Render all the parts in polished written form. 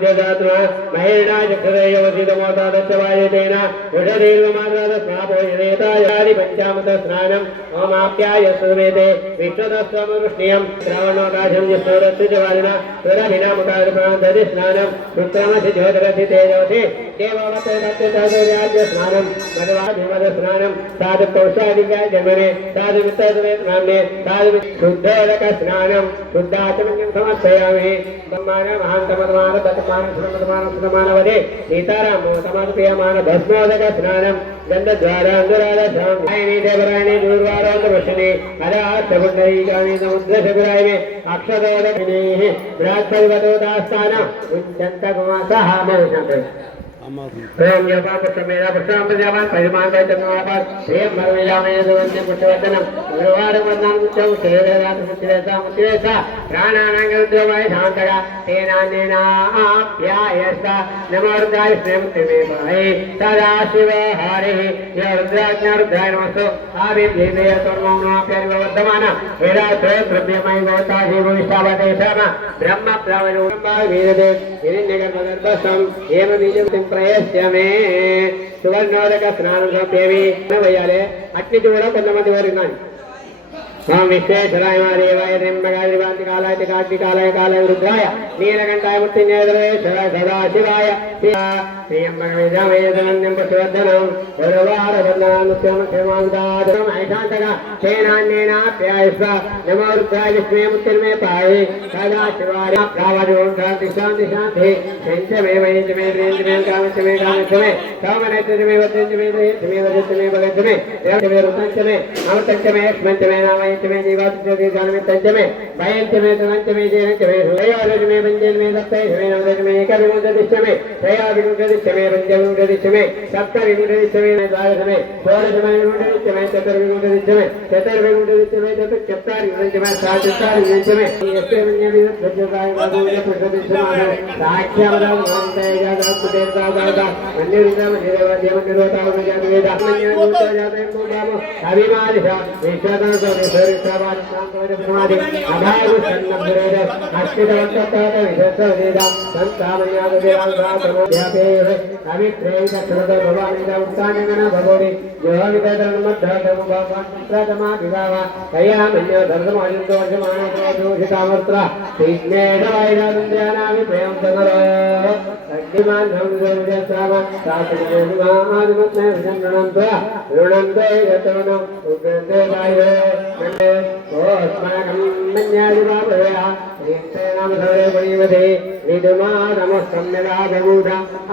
मध्यदात्मा महेरणा चक्षुरयोसितमोतादच्छवायतेन वृषदीर्घमात्रादस्मापोषणेतायादि पञ्चामृत स्नानम् ओमाप्याय सुवेदे विष्णुदस्वमवृष्णीयम् श्रावणोकाशं जिष्णुरस्सुजवारिणा सुरभिनामुखादि स्नानम् रुद्रमसि ज्योतिरसि तेजवसि देववतोदत्तराज्य स्नानम् मधुवाधिमद स्नानम् साधु कौशादिव्याय जन्मने साधु मित्रसुरे नाम्ने साधु शुद्धोदक स्नानम् शुद्धाचमन्यं समर्पयामि सम्मान महान्तमतमान तत्मान सुमतमान सुमानवदे सीताराम समाप्रियमान भस्मोदक स्नानम् गन्धद्वारा अंधरादशां आयनि देवरायनि दूर्वारोदवशने अदास्तपुण्डरीकानि समुद्रशकुरायमे अक्षदोदकिनीः बृहत्परिवतोदास्थान उच्चन्तकुमासः मोषते प्रेम जपा पुष्पमेधा पुष्पं प्रजावान् परिमाण कैतमापात् प्रेम मरविलामे देवन्ते पुष्पवर्धनं गुरुवारं वन्दनं मुच्चं सेवेदात मुच्चिरेसा प्राणानांगरुद्रवाय शान्तगा तेनान्येनाप्यायस्त नमोरुद्राय श्रीमुक्तिमे भाय सदा शिव हरिः रुद्राज्ञरुद्राय नमस्तु आविर्देवय तन्मोनाप्यरिवर्धमान वेदात्रो द्रव्यमय भवता जीवविष्टावते शर्म ब्रह्म प्रावणोम्बा वेदे हिरण्यगर्भगर्भसं एव निजं ప్రయస్యమే సువర్ణోదక స్నానం సమర్పయామి వేయాలి అట్ని కూడా కొంతమంది వారు ఉన్నాయి ఓం విశ్వేశ్వరాయ దేవాయ త్ర్యంబకాయ కాలాయ కార్తీకాలాయ కాలాయ రుద్రాయ నీలకంఠాయ మృత్యుంజయ సదాశివాయ త్ర్యంబకం పుష్పవర్ధనం గురువారవర్ణానుత్యమాదాదం ఐశాంతగా సేనాన్యేనాప్యాయస్వ నమో రుద్రాయ విష్ణువే ముత్తిర్మే పాయి సదాశివాయ రావణోం శాంతి శాంతి శాంతి శంచమే వైద్యమే ప్రేంద్రమే కామచమే కామచమే కామనేత్రమే వద్యంచమే దయచమే వజత్యమే బలచమే దేవచమే రుతంచమే అమృతంచమే స్మంచమే నామ में जीवात्मके जानमे तंचमे भयंचमे तंचमे जेनचमे हृदयालोचमे पंचमे सप्तमे नवदशमे एकविंशतिश्चमे त्रयाविंशतिश्चमे पंचविंशतिश्चमे सप्तविंशतिश्चमे द्वादशमे षोडशमे विंशतिश्चमे चतुर्विंशतिश्चमे चतुर्विंशतिश्चमे चतुश्चत्वारिंशतिश्चमे सहस्रारिंशतिश्चमे यस्यविंशतिश्चमे पुष्पतिश्चमे साक्ष्यामदामोहन्तयजातपुतेर्दादादा मन्निरुद्रमन्निदेवद्यमन्निरोतावजातवेदा मन्निरुद्रजातयं अभिमानिषा विश्वदासो समाधि अभाव सन्नब्रेद अष्टदवत्तताद विशेषवेदा संतामन्यादेवांगातमोध्यापे अभिप्रेत क्षुद भवानिदा उत्तानगण भगोरि योविदधर्मद्धर्मभावान् प्रथमा विभावा कयामन्य धर्ममायुक्तो वशमानोषितामर्त्र श्रीज्ञेशवायुरानन्द्यानामि प्रेम सगर अग्निमान् संजयसाम शास्त्रिमादिमत्ने विजन्रणन्त्वा ऋणन्ते यतवनं उग्रन्ते वायो अस्माकं मन्यादिवापया नित्यनाम सर्वे परिवदे विदुमादमस्तम्यदागमूढ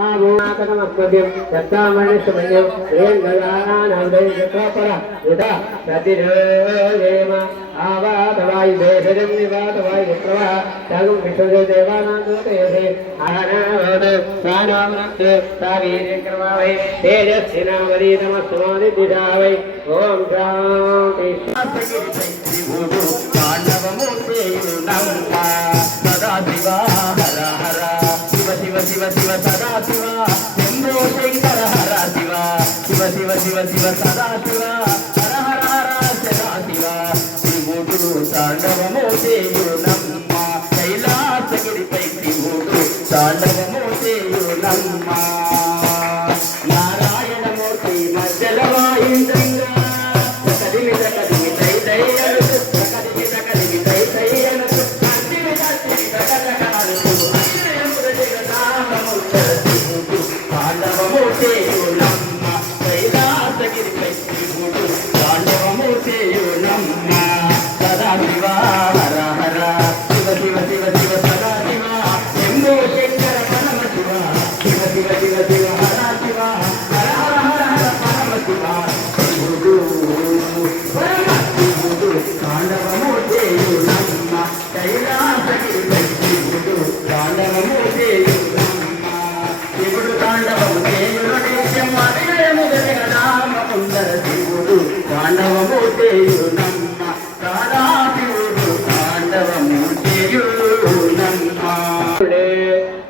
आमोनातकमस्मद्यं सत्तामणिष्मन्यं श्रीयङ्गलानावदैकपर यदा प्रतिदेव आवातवायुदेशजं निवातवायुप्रवः तगुं विश्वदेवानान्दोतयसे आनावद सानामनक् सावीर्यक्रमावै तेजस्विनावरीतमस्मादिदिशावै ॐ शान्ति सदा हर हर शिव शिव शिव शिव सदा शिव शंभो शंकर हर शिव शिव शिव शिव शिव सदा शिव हर हर हर सदा शिव शिवुडु तांडवमोसेयु नम्म कैलासगिरिपै शिवुडु तांडवमोसेयु नम्म नारायणमूर्ति मज्जलवायुन्द्र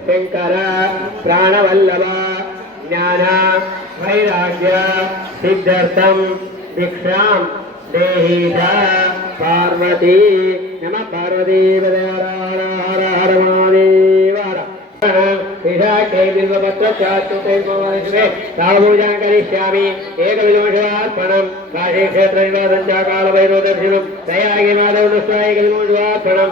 शंकर प्राणवल्लभ ज्ञान वैराग्य सिद्धर्थम दीक्षां देहि पार्वती नमः पार्वती हर हर हर महादेव। ईशाके बिल्वपत्रचात्तुतैर्मोहनिष्ठे तावपूजां करिष्यामि एकविलोषवार्पणम् काशीक्षेत्रनिवासं च कालभैरवदर्शनं दयागे माधव दृष्ट्वा एकविलोषवार्पणम्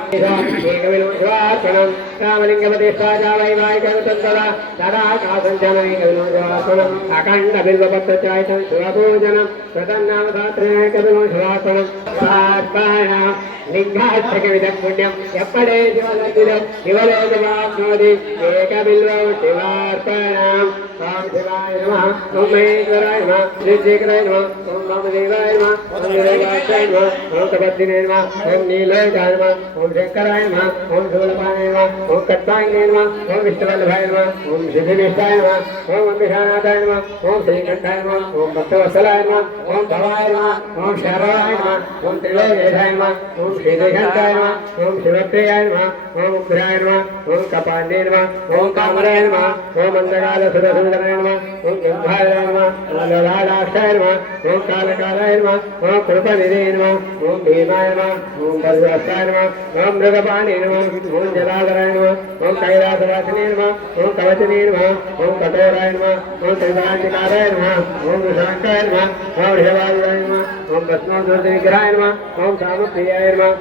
एकविलोषवार्पणम् रामलिङ्गपतिष्ठा च वैवाहिकवितन्तरा तदा कासञ्चन एकविलोषवार्पणम् अखण्डबिल्वपत्रचायतं शिवपूजनं कृतं नाम धात्रेण एकविलोषवार्पणम् अर्पणम् लिंगाष्टकविधं पुण्यं यप्पडे शिवसन्निधौ शिवलोकमाप्नोति एकबिल्वं शिवार्पणम् ओम शिवाय नमः ओम महेश्वराय नमः श्रीशेखराय नमः ओम वामदेवाय नमः ओम नीलकण्ठाय नमः ओम कपद्दिने नमः ओम नीलकण्ठाय नमः ओम शंकराय नमः ओम शिवलपाय नमः ओम कट्टाङ्गे नमः ओम विष्णुवल्लभाय नमः ओम सिद्धिविष्टाय नमः ओम अम्बिकानाथाय नमः ओम श्रीकण्ठाय नमः ओम भक्तवत्सलाय नमः ओम भवाय नमः ओम शरवाय नमः ओम त्रिलोकेशाय नमः ओम श्रीदेशंकाय नमः ओम शिवप्रियाय नमः ओम उग्राय नमः ओम कपाले नमः ओम कामराय नमः ओम अंधकालसुरसुन्दराय नमः ओम गंधाय नमः ओम ललाटाक्षाय नमः ओम कालकालाय नमः ओम कृपनिधे नमः ओम भीमाय नमः ओम बलवत्ताय नमः ओम मृगपाणे नमः ओम जलाधराय नमः ओम कैलासवासिने नमः ओम कवचने नमः ओम कठोराय नमः ओम त्रिदान्तिकाराय नमः ओम विशाखाय नमः ओम ऋषभाय नमः ओम भस्मासुरविग्रहाय नमः ओम कामप्रियाय नमः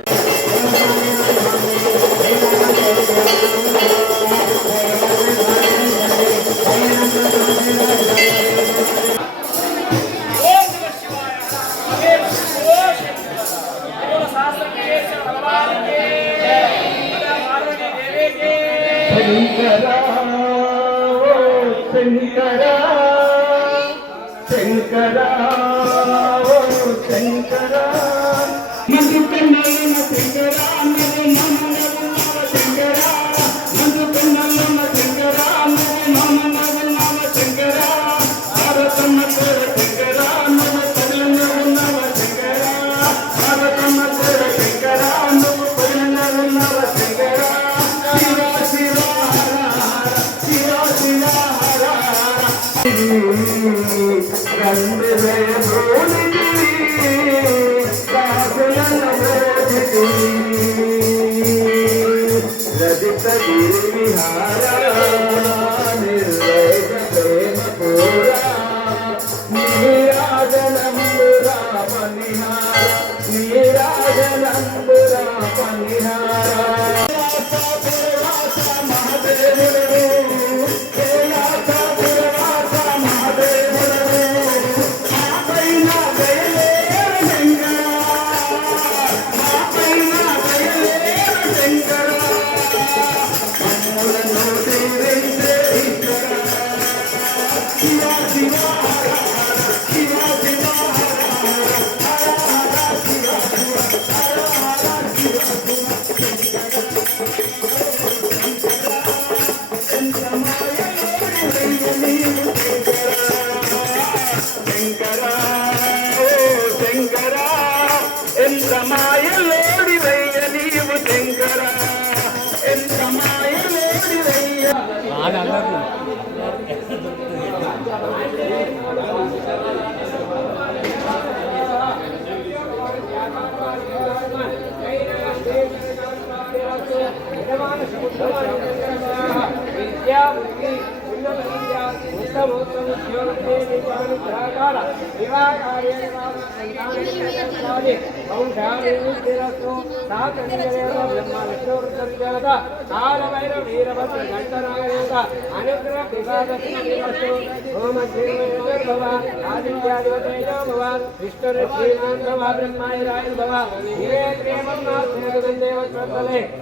शंकरा शंकरा शंकरा मधुकंडलम शंकरा मधु नाम शंकरा मधुकंडलम शंकरा मधु नाम शंकरा भारतम शंकरा मधु पदलम शंकरा भारतम शंकरा मधु पदलम शंकरा शिवा शिवा शिवा शिवा रंग रजित गिरिहारा निर्वैत प्रेम पूरा नीराजनंबुरा पनिहारा नीराजनंबुरा पनिहारा మాయలోడి వయ్య నీవు శంకర ఎంత మాయలోడి వయ్య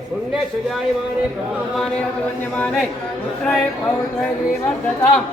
पुण्य सुजायमाने ब्रह्ममाने रतवन्यमाने पुत्राय पौत्राय वर्धताम्